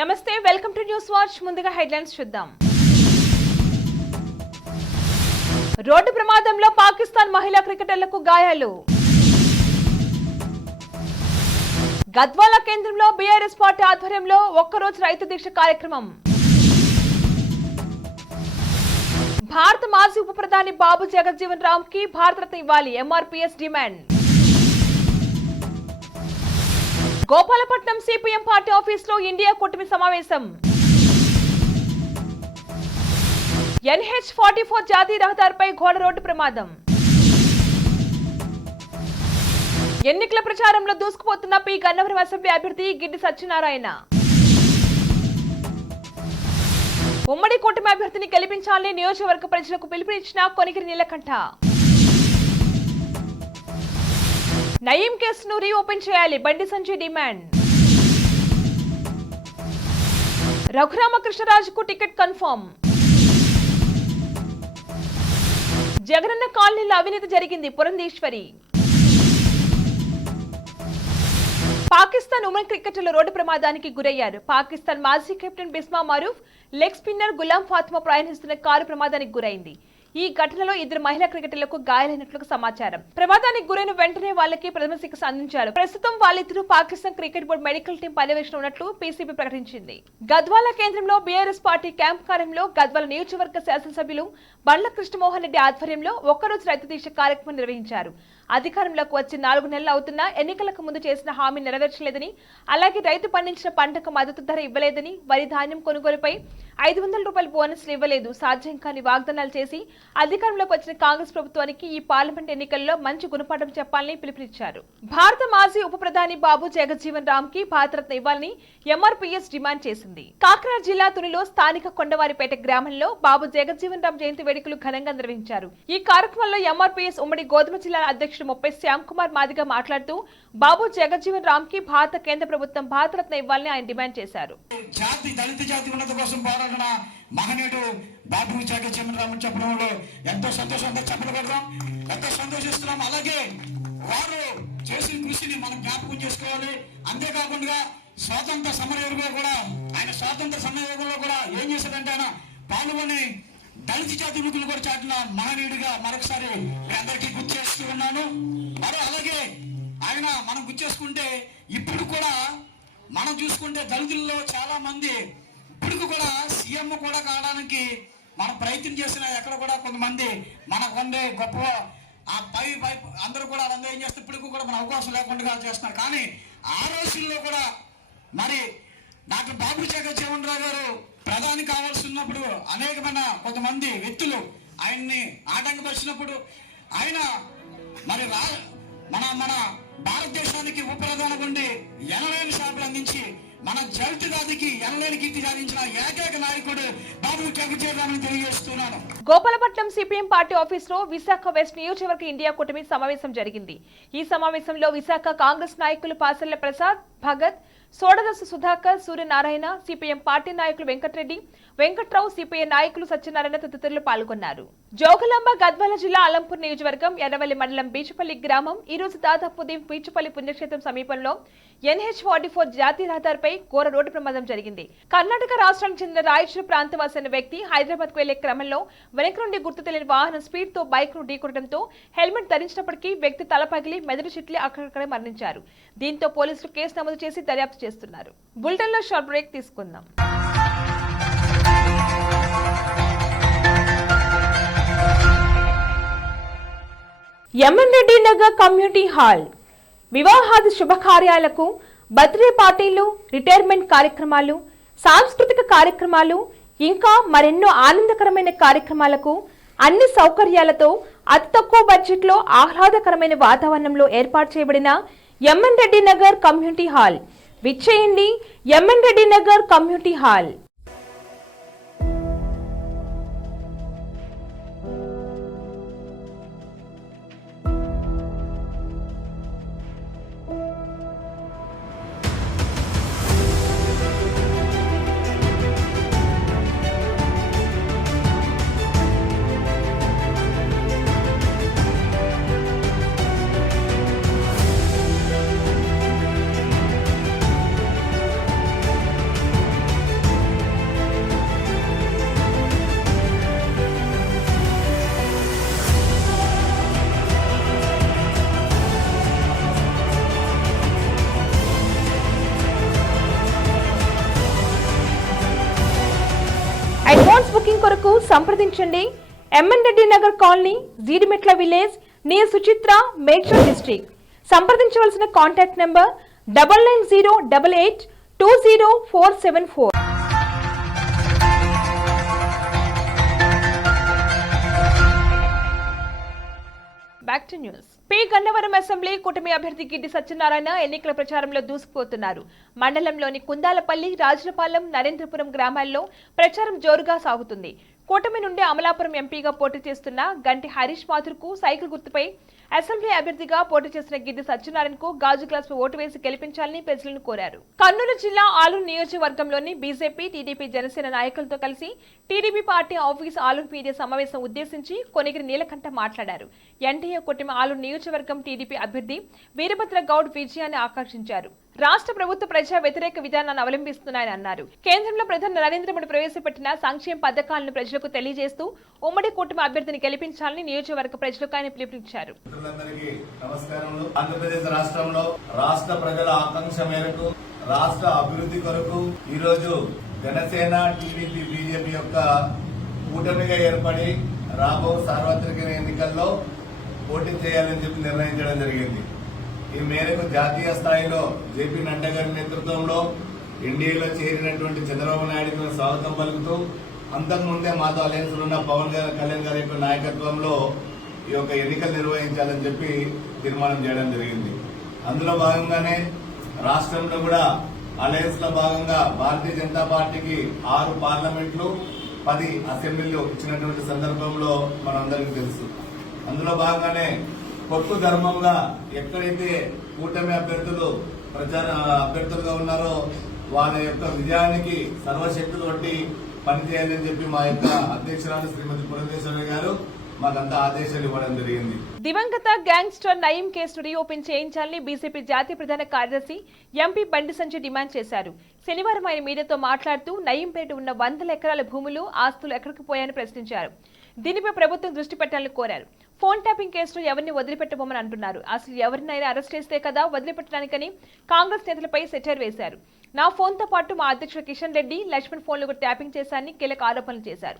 నమస్తే welcome to news watch ముందుగా headlines చూద్దాం. రోడ్డు ప్రమాదంలో పాకిస్తాన్ మహిళా క్రికెటర్లకు గాయాలు. గద్వాల కేంద్రంలో బీఆర్ఎస్ పార్టీ ఆధ్వర్యంలో ఒక్కరోజు రైతు దీక్ష కార్యక్రమం. భారత మాజీ ఉప ప్రధాని బాబు జగజ్జీవన్ రామ్ కి భారతరత్న ఇవ్వాలి MRPS demand. Gopalapatnam CPM party ఆఫీసులో ఇండియా కూటమి సమావేశం. NH-44 జాతీయ రహదారిపై ఘోర రోడ్డు ప్రమాదం. ఎన్నికల ప్రచారంలో దూసుకుపోతున్న పి గన్నవరం అసెంబ్లీ అభ్యర్థి గిడ్డి సత్యనారాయణ. ఉమ్మడి కూటమి అభ్యర్థిని గెలిపించాలని నియోజకవర్గ ప్రజలకు పిలుపునిచ్చిన కొనిగిరి నీలకంఠ. నయీం కేసును రీఓపెన్ చేయాలి బండి సంజయ్ డిమాండ్. రఘురామకృష్ణరాజుకు టికెట్ కన్ఫర్మ్. జగనన్న కాలనీలో అవినీతి జరిగింది పురంధేశ్వరి. పాకిస్తాన్ ఉమెన్ క్రికెటర్లు రోడ్డు ప్రమాదానికి గురయ్యారు. పాకిస్తాన్ మాజీ captain Bisma Maroof, leg spinner Ghulam Fatima ప్రయాణిస్తున్న కారు ప్రమాదానికి గురైంది. ఈ ఘటనలో ఇద్దరు మహిళా క్రికెటర్లకు గాయాలైనట్లు సమాచారం. ప్రమాదానికి గురైన వెంటనే వాళ్ళకి ప్రథమ చికిత్స అందించారు. ప్రస్తుతం వాళ్ళిద్దరూ Pakistan cricket board medical team పర్యవేక్షణ ఉన్నట్లు పీసీబీ ప్రకటించింది. గద్వాల కేంద్రంలో బీఆర్ఎస్ పార్టీ క్యాంప్ కార్యంలో గద్వాల నియోజకవర్గ శాసనసభ్యులు బండ్ల కృష్ణమోహన్ రెడ్డి ఆధ్వర్యంలో ఒక్కరోజు రైతు దీక్ష కార్యక్రమం నిర్వహించారు. అధికారంలోకి వచ్చి 4 నెలలు అవుతున్నా ఎన్నికలకు ముందు చేసిన హామీ నెరవేర్చలేదని, అలాగే రైతు పండించిన పంటకు మద్దతు ధర ఇవ్వలేదని, వరి ధాన్యం కొనుగోలుపై 500 రూపాయల బోనస్లు ఇవ్వలేదు, సాధ్యం కాని వాగ్దానాలు చేసి అధికారంలోకి వచ్చిన కాంగ్రెస్ ప్రభుత్వానికి ఈ పార్లమెంట్ ఎన్నికల్లో మంచి గుణపాఠం చెప్పాలని పిలుపునిచ్చారు. భారత మాజీ ఉప ప్రధాని బాబు జగజ్జీవన్ రామ్ కి భారతరత్న ఇవ్వాలని ఎంఆర్పీఎస్ డిమాండ్ చేసింది. కాకినాడ జిల్లా తునిలో స్థానిక కొండవారిపేట గ్రామంలో బాబు జగజ్జీవన్ రామ్ జయంతి వేడుకలు ఘనంగా నిర్వహించారు. ఈ కార్యక్రమంలో ఎంఆర్పీఎస్ ఉమ్మడి గోధుమ జిల్లా అధ్యక్షుడు ముప్పై శ్యామ్ కుమార్ మాదిగా మాట్లాడుతూ బాబు జగజ్జీవన్ రామ్ కి భారత కేంద్ర ప్రభుత్వం భారతరత్న ఇవ్వాలని ఆయన డిమాండ్ చేశారు. మహనీయుడు బాబు జగజ్జీవన్ రామ్ చెప్పడంలో ఎంతో సంతోషంగా చెప్పగలుగుతాం, ఎంతో సంతోషిస్తున్నాం. అలాగే వారు చేసిన కృషిని మనం జ్ఞాపకం చేసుకోవాలి. అంతేకాకుండా స్వాతంత్ర సమరయోగంలో కూడా ఏం చేశాడంటే ఆయన పాల్గొని దళిత జాతి విముక్తులు కూడా చాటిన మహనీయుడిగా మరొకసారి మీ అందరికీ గుర్తు చేస్తూ ఉన్నాను. అలాగే ఆయన మనం గుర్తు చేసుకుంటే ఇప్పుడు కూడా మనం చూసుకుంటే దళితుల్లో చాలా మంది ఇప్పటికి కూడా సీఎం కూడా కావడానికి మనం ప్రయత్నం చేసిన ఎక్కడ కూడా కొంతమంది మనకు ఉండే గొప్ప ఆ పై అందరూ కూడా వాళ్ళందరూ ఏం చేస్తే ఇప్పటికి కూడా మన అవకాశం లేకుండా చేస్తున్నారు. కానీ ఆ రోజుల్లో కూడా మరి డాక్టర్ బాబు జగజ్జీవన్ రామ్ గారు ప్రధాని కావాల్సి ఉన్నప్పుడు అనేకమైన కొంతమంది వ్యక్తులు ఆయన్ని ఆటంకపరిచినప్పుడు ఆయన మరి మన భారతదేశానికి ఉప ప్రధాని ఉండి ఎనలేని సేవలు అందించి మన జగత్ జాతికి ఎనలేని కీర్తి సాధించిన ఏకైక నాయకుడు బాబు జగజ్జీవన్ రామ్ తెలియజేస్తున్నాను. గోపాలపట్నం సిపిఎం పార్టీ ఆఫీసులో విశాఖ వెస్ట్ నియోజకవర్గ ఇండియా కూటమి సమావేశం జరిగింది. ఈ సమావేశంలో విశాఖ కాంగ్రెస్ నాయకులు పాసర్ల ప్రసాద్, భగత్, సోడరసు సుధాకర్, సూర్యనారాయణ, సిపిఎం పార్టీ నాయకులు వెంకటరెడ్డి, వెంకట్రావు, సిపిఐ నాయకులు సత్యనారాయణ తదితరులు పాల్గొన్నారు. జోగులాంబ గద్వాల జిల్లా అలంపూర్ నియోజకవర్గం ఎర్రవల్లి మండలం బీచుపల్లి గ్రామం ఈ రోజు దాదాపు ఉదయం బీచుపల్లి పుణ్యక్షేత్రం సమీపంలో NH-44 జాతీయ రహదారిపై ఘోర రోడ్డు ప్రమాదం జరిగింది. కర్ణాటక రాష్ట్రానికి చెందిన రాయచూరు ప్రాంతవాసిన వ్యక్తి హైదరాబాద్ కు వెళ్లే క్రమంలో వెనక నుండి గుర్తు తెలియని వాహనం స్పీడ్ తో బైక్ ను ఢీకొనడంతో హెల్మెట్ ధరించినప్పటికీ వ్యక్తి తల పగిలి మెదడు చిట్లి అక్కడక్కడే మరణించారు. దీంతో పోలీసులు కేసు నమోదు చేసి దర్యాప్తు చేస్తున్నారు. బులెటిన్ లో షార్ట్ బ్రేక్ తీసుకుందాం. M N Reddy Nagar community hall వివాహాది శుభకార్యాలకు, బర్త్డే పార్టీలు, రిటైర్మెంట్ కార్యక్రమాలు, సాంస్కృతిక కార్యక్రమాలు, ఇంకా మరెన్నో ఆనందకరమైన కార్యక్రమాలకు అన్ని సౌకర్యాలతో అతి తక్కువ బడ్జెట్లో ఆహ్లాదకరమైన వాతావరణంలో ఏర్పాటు చేయబడిన M N Reddy Nagar community hall విచ్చేయండి. M N Reddy Nagar community hall. Advance booking కొరకు సంప్రదించండి. M N Reddy Nagar colony, Jeedimetla village, near Suchitra, Medchal district. సంప్రదించవలసిన contact number 9908820474. Back to news. P Gannavaram assembly కూటమి అభ్యర్థి గిడ్డి సత్యనారాయణ ఎన్నికల ప్రచారంలో దూసుకుపోతున్నారు. మండలంలోని కుందాలపల్లి, రాజులపాలెం, నరేంద్రపురం గ్రామాల్లో ప్రచారం జోరుగా సాగుతుంది. కూటమి నుండి అమలాపురం ఎంపీగా పోటీ చేస్తున్న గంటి హరీష్ మాథుర్కు సైకిల్ గుర్తుపై అసెంబ్లీ అభ్యర్థిగా పోటీ చేసిన గిడ్డి సత్యనారాయణకు గాజు గ్లాసుపై ఓటు వేసి గెలిపించాలని ప్రజలను కోరారు. కర్నూలు జిల్లా ఆలూరు నియోజకవర్గంలోని బీజేపీ, టీడీపీ, జనసేన నాయకులతో కలిసి T D P party office Aluru media సమావేశం ఉద్దేశించి కొనిగిరి నీలకంఠ మాట్లాడారు. ఎన్డీఏ కూటమి ఆలూరు నియోజకవర్గం టీడీపీ అభ్యర్థి వీరభద్ర గౌడ్ విజయాన్ని ఆకాంక్షించారు. రాష్ట్ర ప్రభుత్వ ప్రజా వ్యతిరేక విధానాన్ని అవలంబిస్తున్నాయని అన్నారు. కేంద్రంలో ప్రధాని నరేంద్ర మోడీ ప్రవేశపెట్టిన సంక్షేమ పథకాలను ప్రజలకు తెలియజేస్తూ ఉమ్మడి కూటమి అభ్యర్థిని గెలిపించాలని నియోజకవర్గ ప్రజలకు ఆయన పిలుపునిచ్చారు. ఆంధ్రప్రదేశ్ రాష్ట్రంలో రాష్ట్ర ప్రజల ఆకాంక్ష మేరకు రాష్ట్ర అభివృద్ధి కొరకు ఈ రోజు జనసేన, టీడీపీ, బీజేపీ యొక్క కూటమిగా ఏర్పడి రాబో సార్వత్రిక ఎన్నికల్లో పోటీ చేయాలని చెప్పి నిర్ణయించడం జరిగింది. ఈ మేరకు జాతీయ స్థాయిలో జేపీ నడ్డా గారి నేతృత్వంలో ఎన్డీఏలో చేరినటువంటి చంద్రబాబు నాయుడుకు స్వాగతం పలుకుతూ అంతకుముందే మాతో అలయన్స్ ఉన్న పవన్ కళ్యాణ్ గారి యొక్క నాయకత్వంలో ఈ యొక్క ఎన్నికలు నిర్వహించాలని చెప్పి తీర్మానం చేయడం జరిగింది. అందులో భాగంగానే రాష్ట్రంలో కూడా అలయన్స్ లో భాగంగా భారతీయ జనతా పార్టీకి 6 పార్లమెంట్లు, 10 అసెంబ్లీలు ఇచ్చినటువంటి సందర్భంలో మనందరికీ తెలుసు. అందులో భాగంగానే పొత్తు ధర్మంగా ఎక్కడైతే కూటమి అభ్యర్థులుగా ఉన్నారో వారి యొక్క విజయానికి సర్వశక్తులు బట్టి పనిచేయాలని చెప్పి మా యొక్క అధ్యక్షురాలు శ్రీమతి పురంధేశ్వరి గారు మాకంతా ఆదేశాలు ఇవ్వడం జరిగింది. దివంగత గ్యాంగ్స్టర్ నయీం కేసును రీఓపెన్ చేయించాలని బీజేపీ జాతీయ ప్రధాన కార్యదర్శి ఎంపీ బండి సంజయ్ డిమాండ్ చేశారు. శనివారం ఆయన మీడియాతో మాట్లాడుతూ నయీంపేట ఉన్న 100 ఎకరాల భూములు, ఆస్తులు ఎక్కడికి పోయాయని ప్రశ్నించారు. దీనిపై ప్రభుత్వం దృష్టి పెట్టాలని కోరారు. ఫోన్ ట్యాపింగ్ కేసులో ఎవరిని వదిలిపెట్టబోమని అంటున్నారు. అసలు ఎవరినైనా అరెస్ట్ చేస్తే కదా వదిలిపెట్టడానికని కాంగ్రెస్ నేతలపై సెటైర్ వేశారు. నా ఫోన్తో పాటు మా అధ్యక్షుడు కిషన్ రెడ్డి, లక్ష్మణ్ ఫోన్లు కూడా ట్యాపింగ్ చేశారని కీలక ఆరోపణలు చేశారు.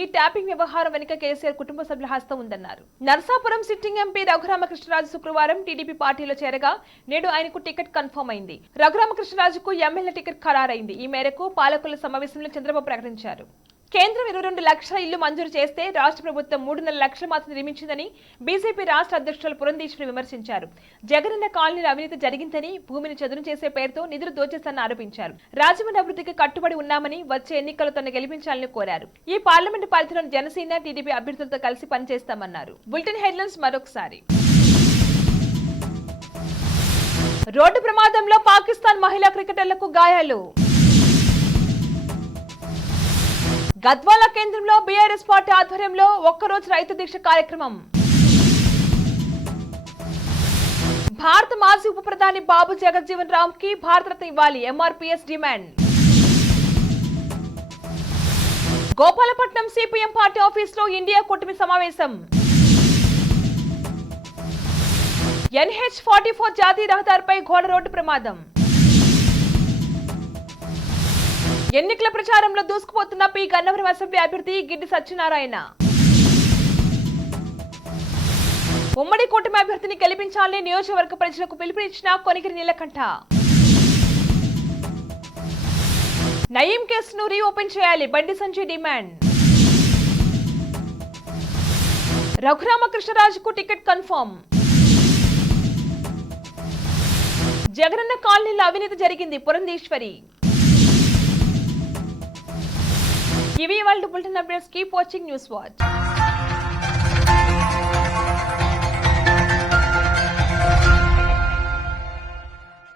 ఈ ట్యాపింగ్ వ్యవహారం వెనుక కేసీఆర్ కుటుంబ సభ్యుల హస్తం ఉందన్నారు. నర్సాపురం సిట్టింగ్ ఎంపీ రఘురామకృష్ణరాజు శుక్రవారం టీడీపీ పార్టీలో చేరగా నేడు ఆయనకు టికెట్ కన్ఫర్మ్ అయింది. రఘురామకృష్ణరాజుకు ఎమ్మెల్యే టికెట్ ఖరారైంది. ఈ మేరకు పాలకుల సమావేశంలో చంద్రబాబు ప్రకటించారు. కేంద్రం 22 లక్షల ఇళ్లు మంజూరు చేస్తే రాష్ట్ర ప్రభుత్వం 3.5 లక్షలు మాత్రం నిర్మించిందని బీజేపీ రాష్ట్ర అధ్యక్షులు పురంధేశ్వరి విమర్శించారు. జగనన్న కాలనీలో అవినీతి జరిగిందని, భూమిని చదును చేసే పేరుతో నిధులు దోచేస్తారని ఆరోపించారు. రాజమండ్రి అభివృద్ధికి కట్టుబడి ఉన్నామని వచ్చే ఎన్నికల్లో తనను గెలిపించాలని కోరారు. ఈ పార్లమెంటు పరిధిలోని జనసేన, టీడీపీ అభ్యర్థులతో కలిసి పనిచేస్తామన్నారు. బులెటిన్ హెడ్లైన్స్ మరొకసారి. రోడ్డు ప్రమాదంలో పాకిస్తాన్ మహిళా క్రికెటర్లకు గాయాలు. గద్వాల కేంద్రంలో బీఆర్ఎస్ పార్టీ ఆధ్వర్యంలో ఒక్కరోజు రైతు దీక్ష కార్యక్రమం. భారత మాజీ ఉప ప్రధాని బాబు జగజ్జీవన్ రామ్ కి భారతరత్న ఇవ్వాలి, MRPS demand. Gopalapatnam CPM party ఆఫీసులో ఇండియా కూటమి సమావేశం. NH-44 జాతీయ రహదారిపై ఘోర రోడ్డు ప్రమాదం. ఎన్నికల ప్రచారంలో దూసుకుపోతున్న పి గన్నవరం అసెంబ్లీ అభ్యర్థి గిడ్డి సత్యనారాయణ. ఉమ్మడి కూటమి అభ్యర్థిని గెలిపించాలని నియోజకవర్గ ప్రజలకు పిలుపునిచ్చిన కొనిగిరి నీలకంఠ. నయీం కేసును రీఓపెన్ చేయాలి, బండి సంజయ్ డిమాండ్. రఘురామకృష్ణరాజుకు టికెట్ కన్ఫర్మ్. జగనన్న కాలనీలో అవినీతి జరిగింది, పురంధేశ్వరి. ఇవి వాళ్ళ bulletin updates. Keep watching news watch.